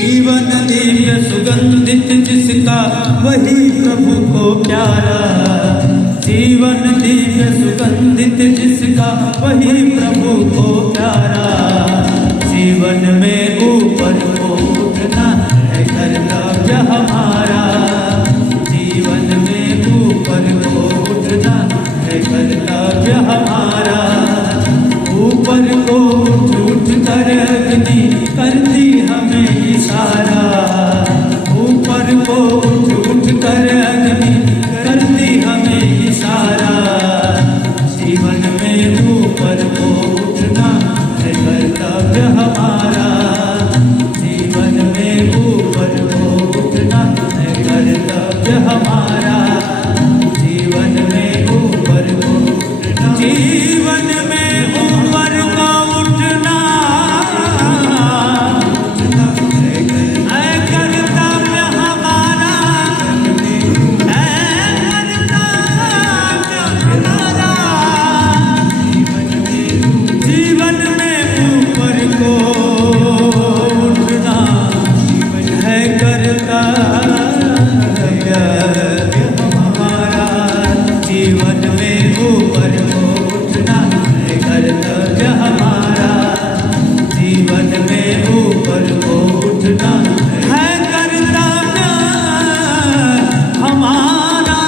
जीवन दिव्य सुगंधित जिसका वही प्रभु को प्यारा। जीवन दिव्य सुगंधित जिसका वही प्रभु को प्यारा। जीवन में ऊपर को उठना है कर्तव्य हमारा। जीवन में ऊपर को उठना है कर्तव्य हमारा। ऊपर को उठ कर अग्नि करती हमें इशारा। ऊपर को उठ कर अग्नि करती हमें इशारा। जीवन में ऊपर को उठना है कर्तव्य हमारा। जीवन में ऊपर को उठना है कर्तव्य हमारा। जीवन में ऊपर को उठना, जीवन में ऊपर को उठना है कर्तव्य हमारा। है कर्तव्य हमारा। जीवन में ऊपर को उठना है कर्तव्य हमारा। जीवन में ऊपर को उठना है कर्तव्य हमारा। जीवन में ऊपर को उठना है कर्तव्य हमारा।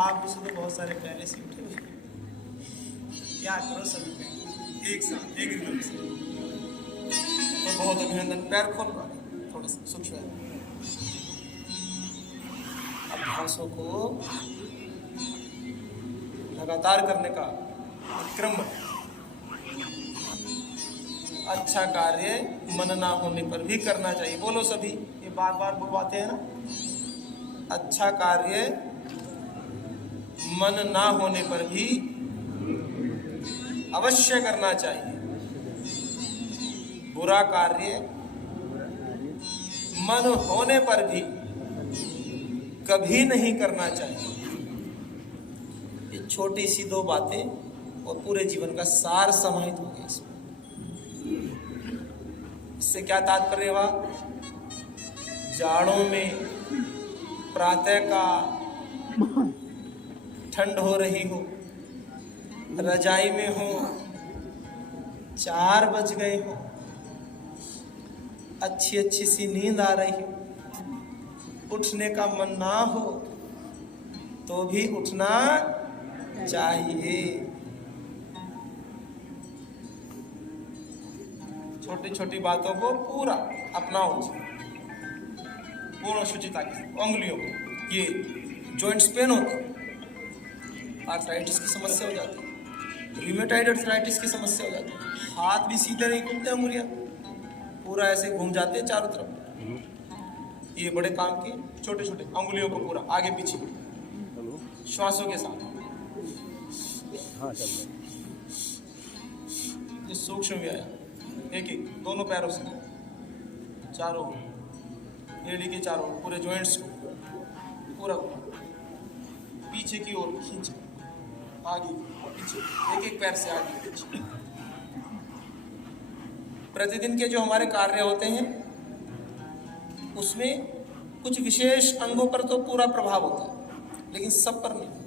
आप उसे तो बहुत सारे पहले से उठे हुए क्या करो सभी पे एक साथ एक एकदम से तो बहुत अभिनंदन। पैर खोल पा रहे थोड़ा सा सूक्ष्म अभ्यासों को लगातार करने का क्रम है। अच्छा कार्य मन ना होने पर भी करना चाहिए। बोलो सभी, ये बार बार बुलवाते हैं ना। अच्छा कार्य मन ना होने पर भी अवश्य करना चाहिए। बुरा कार्य मन होने पर भी कभी नहीं करना चाहिए। ये छोटी सी दो बातें और पूरे जीवन का सार समाहित हो गया इसमें। इससे क्या तात्पर्य हुआ? जाड़ों में प्रातः का ठंड हो रही हो, रजाई में हो, 4 बज गए हो, अच्छी अच्छी सी नींद आ रही हो, उठने का मन ना हो तो भी उठना चाहिए। छोटी छोटी बातों को पूरा अपनाओ, पूर्ण शुचिता की उंगलियों को। ये जॉइंट्स पेन होते हैं, आर्थराइटिस की समस्या हो जाती है, रूमेटॉइड आर्थराइटिस की समस्या हो जाती है। हाथ भी सीधे नहीं घूमते, उंगलियां पूरा ऐसे घूम जाते हैं चारों तरफ। ये बड़े काम के छोटे छोटे उंगलियों को पूरा आगे पीछे श्वासों के साथ। ये सूक्ष्म व्यायाम, एक एक दोनों पैरों से चारों एड़ी के चारों पूरे जॉइंट्स को पूरा पीछे की ओर खींच, आगे पीछे, एक एक पैर से आगे पीछे। प्रतिदिन के जो हमारे कार्य होते हैं उसमें कुछ विशेष अंगों पर तो पूरा प्रभाव होता है, लेकिन सब पर नहीं होता।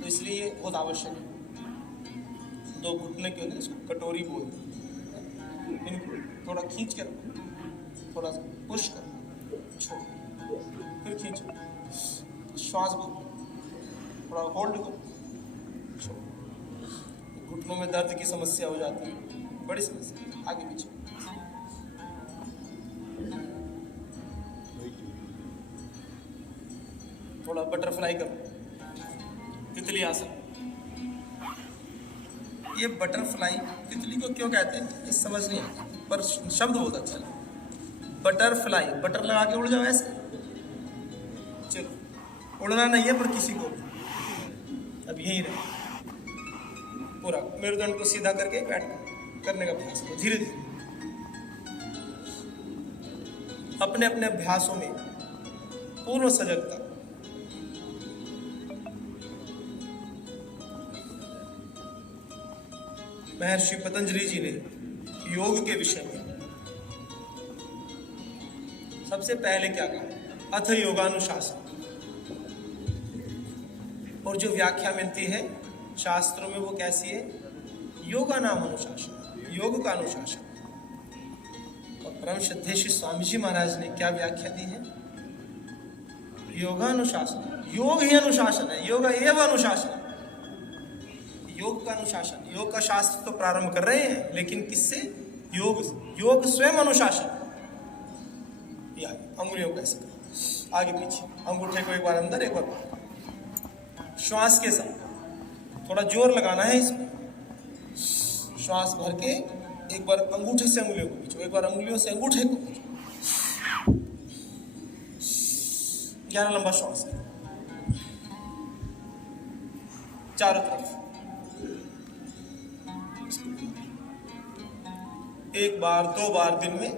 तो इसलिए ये बहुत आवश्यक है। 2 घुटने के होते हैं, इसको कटोरी बोलते हैं। इनको थोड़ा खींच कर रखो, थोड़ा सा पुश करो, छोड़ो, फिर खींचो, श्वास को थोड़ा होल्ड करो, छोड़ो। घुटनों में दर्द की समस्या हो जाती है, बड़ी समस्या, आगे पीछे। थोड़ा बटरफ्लाई करो, तितली आसन। ये बटरफ्लाई तितली को क्यों कहते हैं ये समझ नहीं आता, पर शब्द बहुत अच्छा है। बटरफ्लाई, बटर लगा के उड़ जाओ ऐसे, चलो उड़ना नहीं है पर किसी को भी अब यहीं रहे। पूरा मेरुदंड को सीधा करके बैठ करने का अभ्यास करो धीरे धीरे। अपने अपने अभ्यासों में पूर्ण सजगता। महर्षि पतंजलि जी ने योग के विषय में सबसे पहले क्या कहा? अथ योगानुशासन। और जो व्याख्या मिलती है शास्त्रों में वो कैसी है? योगा नाम अनुशासन, योग का अनुशासन। और परम श्रद्धेय श्री स्वामी जी महाराज ने क्या व्याख्या दी है? योगानुशासन, योग ही अनुशासन है, योग एवं अनुशासन है। योग का अनुशासन, योग का शास्त्र तो प्रारंभ कर रहे हैं, लेकिन किससे? योग स्वयं अनुशासन। या अंगुलियों को ऐसे करो, आगे पीछे, अंगूठे को एक बार अंदर एक बार बाहर। श्वास के साथ थोड़ा जोर लगाना है इसमें। श्वास भर के एक बार अंगूठे से अंगुलियों को खींचो, एक बार अंगुलियों से अंगूठे को खींचो। 11 लंबा श्वास है चारों तरफ। एक बार 2 बार दिन में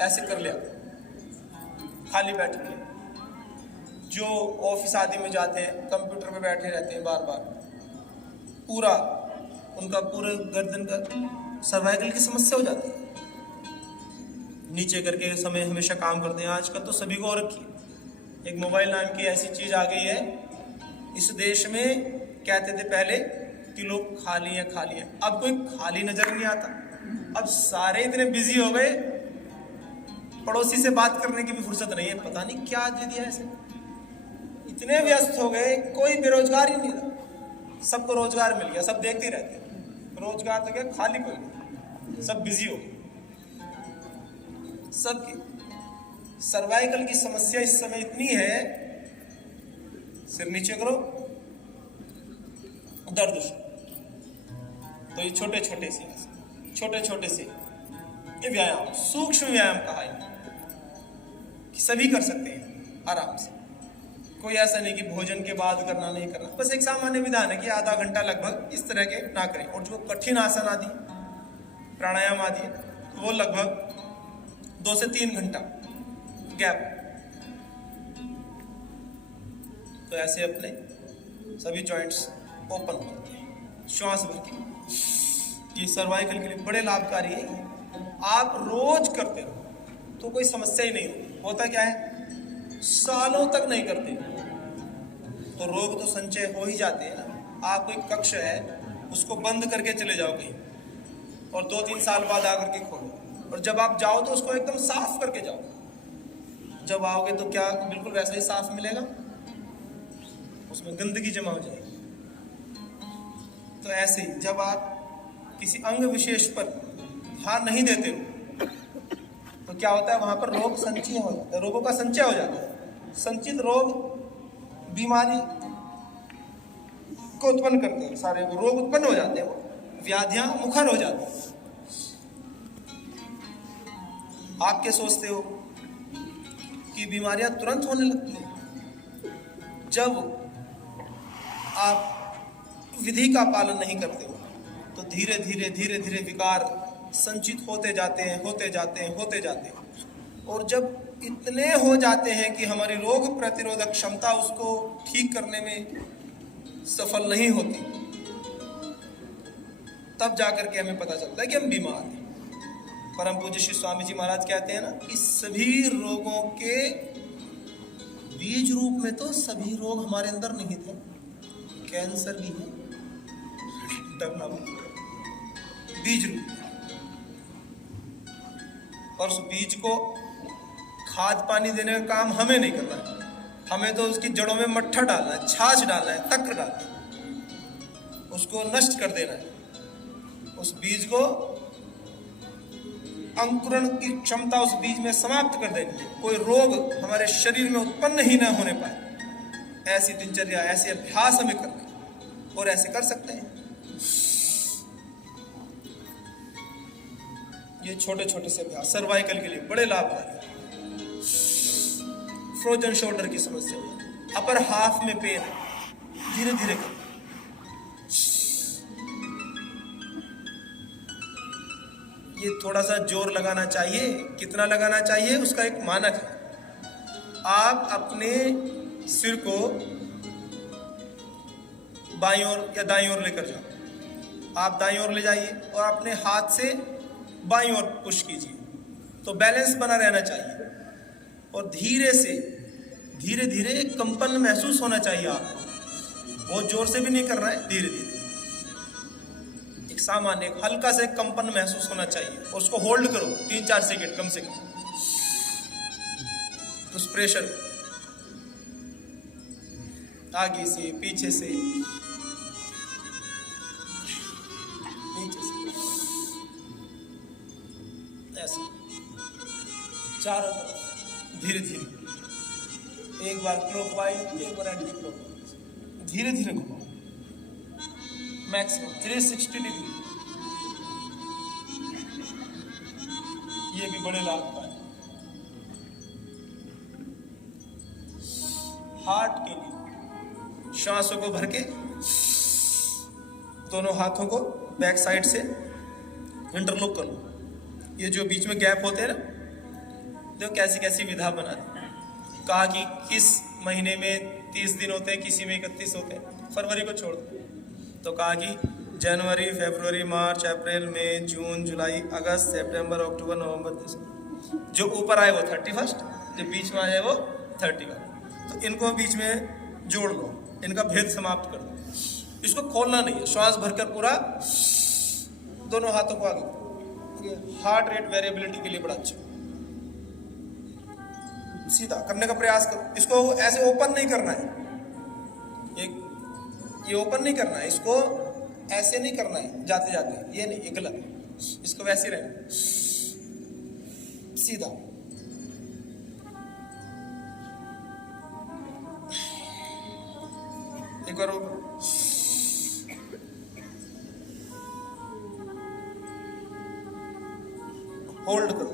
ऐसे कर लिया, खाली बैठ के। जो ऑफिस आदि में जाते हैं, कंप्यूटर पे बैठे रहते हैं बार बार, पूरा उनका पूरे गर्दन का सर्वाइकल की समस्या हो जाती है। नीचे करके समय हमेशा काम करते हैं। आजकल तो सभी को और रखी है। एक मोबाइल नाम की ऐसी चीज आ गई है इस देश में। कहते थे पहले कि लोग खाली हैं, अब कोई खाली नजर नहीं आता। अब सारे इतने बिजी हो गए, पड़ोसी से बात करने की भी फुर्सत नहीं है। पता नहीं क्या दे दिया ऐसे, इतने व्यस्त हो गए, कोई बेरोजगार ही नहीं रहा। सबको रोजगार मिल गया, सब देखते ही रहते हैं। रोजगार तो क्या, खाली कोई नहीं, सब बिजी हो गए। सबकी सर्वाइकल की समस्या इस समय इतनी है, सिर नीचे करो दर्द। तो ये छोटे छोटे से ये व्यायाम, सूक्ष्म व्यायाम कहा है कि सभी कर सकते हैं आराम से। कोई ऐसा नहीं कि भोजन के बाद करना, नहीं करना। बस एक सामान्य विधान है कि आधा घंटा लगभग इस तरह के ना करें। और जो कठिन आसन आदि, प्राणायाम आदि, वो लगभग 2 से 3 घंटा गैप। तो ऐसे अपने सभी जॉइंट्स ओपन हो जाते हैं श्वास भर के। ये सर्वाइकल के लिए बड़े लाभकारी है। आप रोज करते रहो तो कोई समस्या ही नहीं होगी। होता क्या है, सालों तक नहीं करते तो रोग तो संचय हो ही जाते हैं ना। आपको एक कक्ष है, उसको बंद करके चले जाओ कहीं, और 2-3 साल बाद आकर के खोलो। और जब आप जाओ तो उसको एकदम साफ करके जाओ। जब आओगे तो क्या बिल्कुल वैसा ही साफ मिलेगा? उसमें गंदगी जमा हो जाएगी। तो ऐसे ही जब आप किसी अंग विशेष पर ध्यान नहीं देते हो तो क्या होता है, वहां पर रोग संचय हो जाता है, रोगों का संचय हो जाता है। संचित रोग बीमारी को उत्पन्न करते हैं, सारे रोग उत्पन्न हो जाते हैं, वो व्याधियां मुखर हो जाती हैं। आप क्या सोचते हो कि बीमारियां तुरंत होने लगती हैं? जब आप विधि का पालन नहीं करते हो तो धीरे धीरे विकार संचित होते जाते हैं। और जब इतने हो जाते हैं कि हमारी रोग प्रतिरोधक क्षमता उसको ठीक करने में सफल नहीं होती, तब जाकर के हमें पता चलता है कि हम बीमार हैं। परम पूज्य श्री स्वामी जी महाराज कहते हैं ना कि सभी रोगों के बीज रूप में तो सभी रोग हमारे अंदर निहित है। कैंसर भी है, डरना बीज रूप, और उस बीज को खाद पानी देने का काम हमें नहीं करना है। हमें तो उसकी जड़ों में मट्ठा डालना है, छाछ डालना है, तक्र डालना है, उसको नष्ट कर देना है। उस बीज को अंकुरण की क्षमता उस बीज में समाप्त कर देनी है। कोई रोग हमारे शरीर में उत्पन्न ही ना होने पाए। ऐसी दिनचर्या, ऐसे अभ्यास हमें करना है, और ऐसे कर सकते हैं। ये छोटे छोटे से अभ्यास सर्वाइकल के लिए बड़े लाभकारी। फ्रोजन शोल्डर की समस्या, अपर हाफ में पेन, धीरे धीरे करें। ये थोड़ा सा जोर लगाना चाहिए। कितना लगाना चाहिए उसका एक मानक है। आप अपने सिर को बाईं ओर या दाईं ओर लेकर जाओ। आप दाईं ओर ले जाइए और अपने हाथ से बाईं ओर पुश कीजिए, तो बैलेंस बना रहना चाहिए। और धीरे से धीरे धीरे एक कंपन महसूस होना चाहिए आपको, बहुत जोर से भी नहीं करना है, धीरे धीरे एक सामान्य एक हल्का से कंपन महसूस होना चाहिए। और उसको होल्ड करो 3-4 सेकंड कम से कम। उस प्रेशर आगे से पीछे से ऐसे चारों तरफ धीरे धीरे, एक बार क्लॉकवाइज, एक बार एंटी क्लॉकवाइज, धीरे धीरे घुमाओ मैक्सिमम 360 डिग्री। ये भी बड़े लाभ का है हार्ट के लिए। श्वासों को भर के दोनों हाथों को बैक साइड से इंटरलॉक कर लो। ये जो बीच में गैप होते हैं ना, देखो कैसी कैसी विधा बना दी। कहा कि किस महीने में 30 दिन होते हैं, किसी में 31 होते हैं, फरवरी को छोड़ दो। तो कहा कि जनवरी, फरवरी, मार्च, अप्रैल, मई, जून, जुलाई, अगस्त, सितंबर, अक्टूबर, नवंबर, दिसंबर। जो ऊपर आए वो 31, जो बीच में आए वो 31। तो इनको बीच में जोड़ लो, इनका भेद समाप्त कर दो। इसको खोलना नहीं है, श्वास भरकर पूरा दोनों हाथों को आगे। हार्ट रेट वेरिएबिलिटी के लिए बड़ा अच्छा, सीधा करने का प्रयास करो। इसको ऐसे ओपन नहीं करना है, ये ओपन नहीं करना है, इसको ऐसे नहीं करना है जाते जाते, ये नहीं, ये गलत है। इसको वैसे रहना सीधा। एक बार होल्ड करो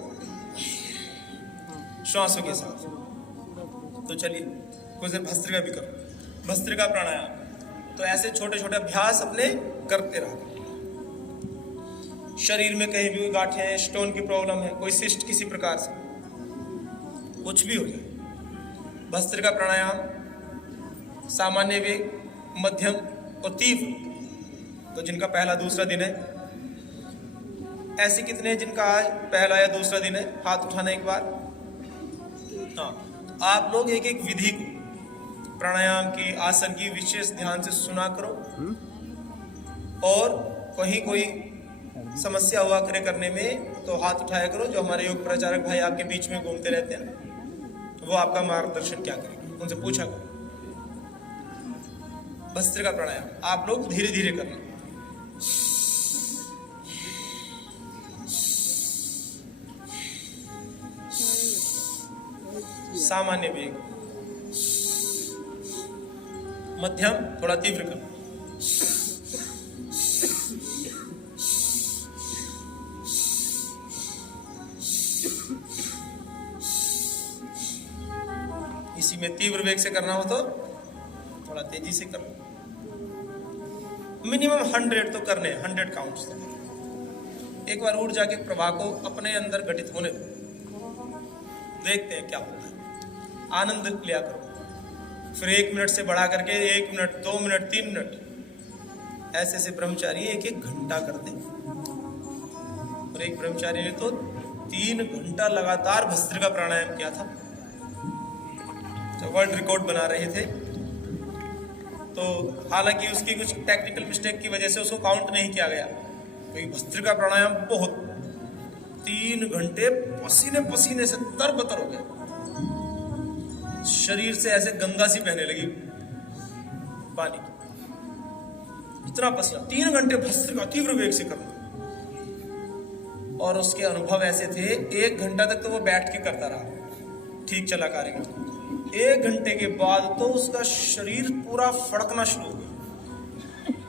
श्वासों के साथ। तो चलिए कुछ देर भस्त्रिका भी करो, भस्त्रिका प्राणायाम। तो ऐसे छोटे छोटे अभ्यास अपने करते रहो। शरीर में कहीं भी गांठें हैं, स्टोन की प्रॉब्लम है, कोई सिस्ट किसी प्रकार से कुछ भी हो जाए, भस्त्रिका प्राणायाम सामान्य वेग, मध्यम और तीव्र। तो जिनका पहला दूसरा दिन है, ऐसे कितने जिनका आज पहला या दूसरा दिन है, हाथ उठाना एक बार। हाँ, आप लोग एक एक विधि को, प्राणायाम की, आसन की विशेष ध्यान से सुना करो। और कहीं कोई समस्या हुआ करे करने में तो हाथ उठाया करो। जो हमारे योग प्रचारक भाई आपके बीच में घूमते रहते हैं, वो आपका मार्गदर्शन क्या करेंगे, उनसे पूछा करो। भस्त्रिका प्राणायाम आप लोग धीरे धीरे करना। सामान्य वेग, मध्यम, थोड़ा तीव्र करना। इसी में तीव्र वेग से करना हो तो थोड़ा तेजी से करना। मिनिमम 100 तो करने, 100 काउंट्स तक। एक बार ऊर्जा के प्रवाह को अपने अंदर घटित होने दो, देखते हैं क्या होता है। आनंद लिया करो। फिर 1 मिनट से बढ़ा करके 1 मिनट, 2 मिनट, 3 मिनट, ऐसे ऐसे ब्रह्मचारी 1-1 घंटा करते। और एक ब्रह्मचारी ने तो 3 घंटा लगातार भस्त्रिका प्राणायाम किया था, तो वर्ल्ड रिकॉर्ड बना रहे थे। तो हालांकि उसकी कुछ टेक्निकल मिस्टेक की वजह से उसको काउंट नहीं किया गया, क्योंकि भस्त्रिका प्राणायाम बहुत 3 घंटे पसीने पसीने से तरबतर हो गए। शरीर से ऐसे गंगा सी बहने लगी पानी, इतना पसीना। 3 घंटे भस्त्रिका तीव्र वेग से करना। और उसके अनुभव ऐसे थे, 1 घंटा तक तो वो बैठ के करता रहा, ठीक चला कार्यक्रम। 1 घंटे के बाद तो उसका शरीर पूरा फड़कना शुरू हो गया।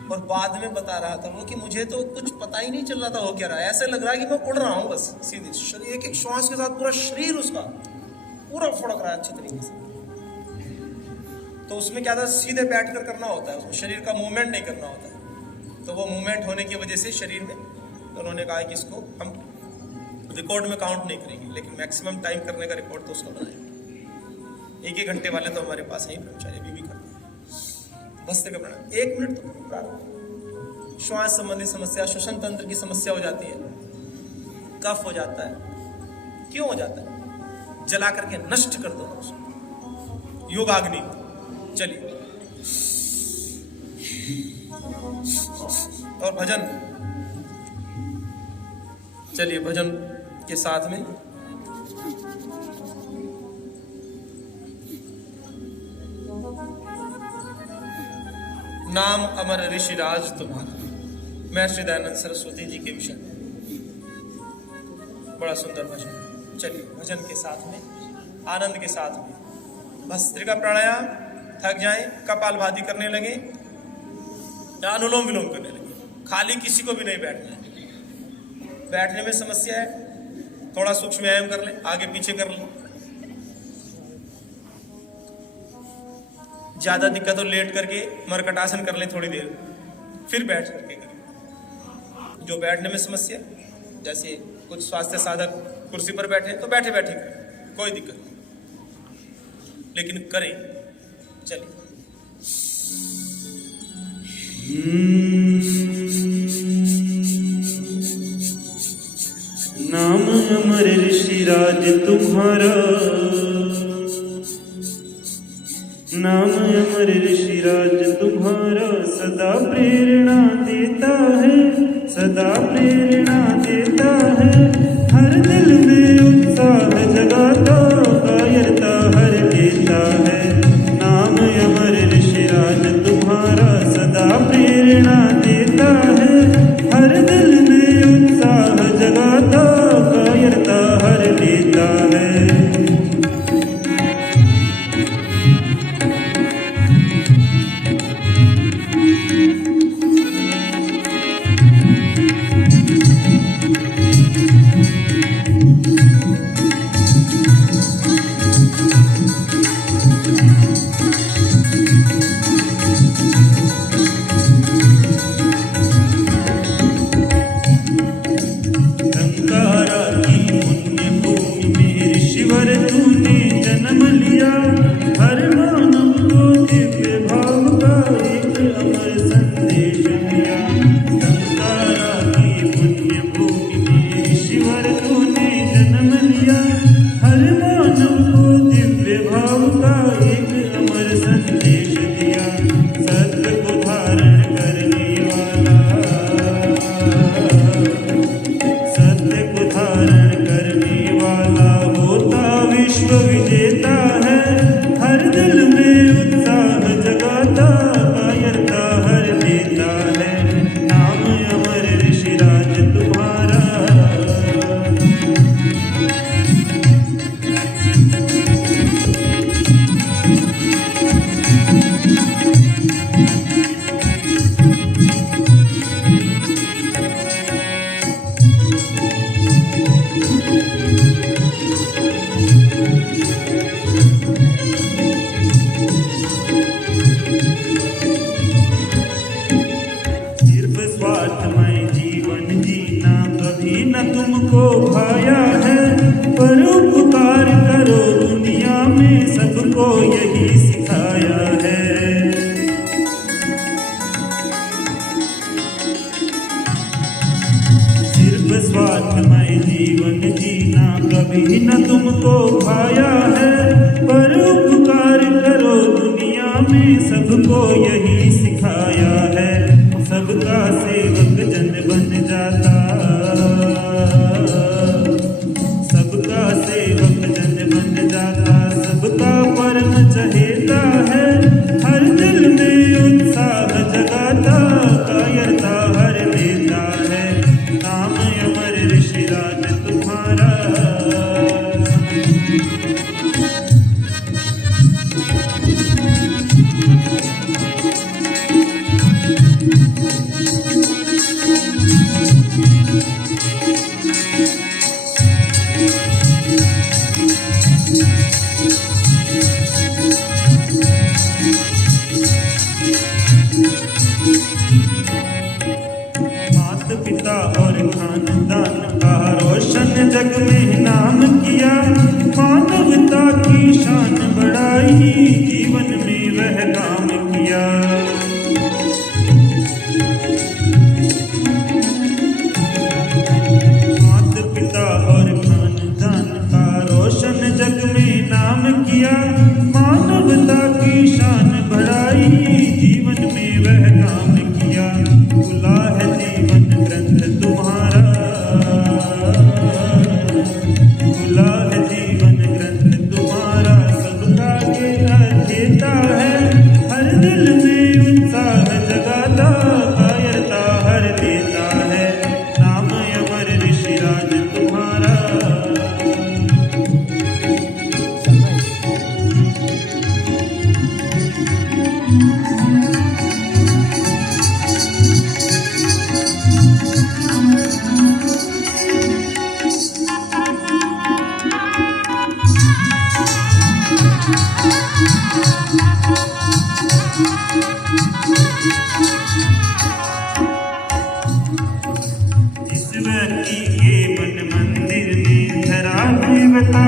और बाद में बता रहा था वो कि मुझे तो कुछ पता ही नहीं चल रहा था हो क्या रहा है, ऐसे लग रहा है कि मैं उड़ रहा हूँ बस सीधे। शरीर एक एक श्वास के साथ पूरा शरीर उसका पूरा फड़क रहा है अच्छे तरीके से। तो उसमें क्या था, सीधे बैठ कर करना होता है, उसमें शरीर का मूवमेंट नहीं करना होता है। तो वो मूवमेंट होने की वजह से शरीर में, तो उन्होंने कहा कि इसको हम रिकॉर्ड में काउंट नहीं करेंगे, लेकिन मैक्सिमम टाइम करने का रिकॉर्ड तो उसका बनाएंगे। 1-1 घंटे वाले तो हमारे पास हैं ही ब्रह्मचारी, अभी भी करते हैं। भस्त्रिका प्राणायाम 1 मिनट तो प्रारंभ। श्वास संबंधी समस्या, श्वसन तंत्र की समस्या हो जाती है, कफ हो जाता है, क्यों हो जाता है? जला करके नष्ट कर दो उसको, योगाग्नि। चलिए, और भजन, चलिए भजन के साथ में नाम अमर ऋषिराज तुम्हारा, मैं श्री दयानंद सरस्वती जी के विषय में, बड़ा सुंदर भजन। चलिए भजन के साथ में, आनंद के साथ में भस्त्रिका प्राणायाम, थक जाएं, कपालभाति करने लगे या अनुलोम विलोम करने लगे। खाली किसी को भी नहीं बैठना है। बैठने में समस्या है, थोड़ा सूक्ष्म व्यायाम कर लें, आगे पीछे कर लें। ज्यादा दिक्कत हो लेट करके मरकटासन कर लें थोड़ी देर, फिर बैठ करके करें। जो बैठने में समस्या, जैसे कुछ स्वास्थ्य साधक कुर्सी पर बैठे तो बैठे बैठे करें, कोई दिक्कत नहीं, लेकिन करें। चलिए, नाम अमर ऋषिराज तुम्हारा, नाम अमर ऋषिराज तुम्हारा, सदा प्रेरणा देता है, सदा प्रेरणा देता है। हर दिल में उत्साह जगाता, कायरता हर देता है। नाम अमर ऋषिराज तुम्हारा, सदा प्रेरणा देता है। हर दिल में उत्साह जगाता, कायरता हर देता है। तुमको भाया है, परोपकार करो दुनिया में, सबको यही सिखाया है। सिर्फ स्वार्थमय जीवन जीना कभी न तुमको भाया है, परोपकार करो दुनिया में, सबको यही सिखाया है। सबका सेवक जन बन जाता, सबका सेवक जन बन जाता, सबका परम चहेता है। हर दिल में उत्साह जगाता, कायरता हर देता है। नाम अमर ऋषिराज तुम्हारा, व्यक्ति के मन मंदिर में धरा देवता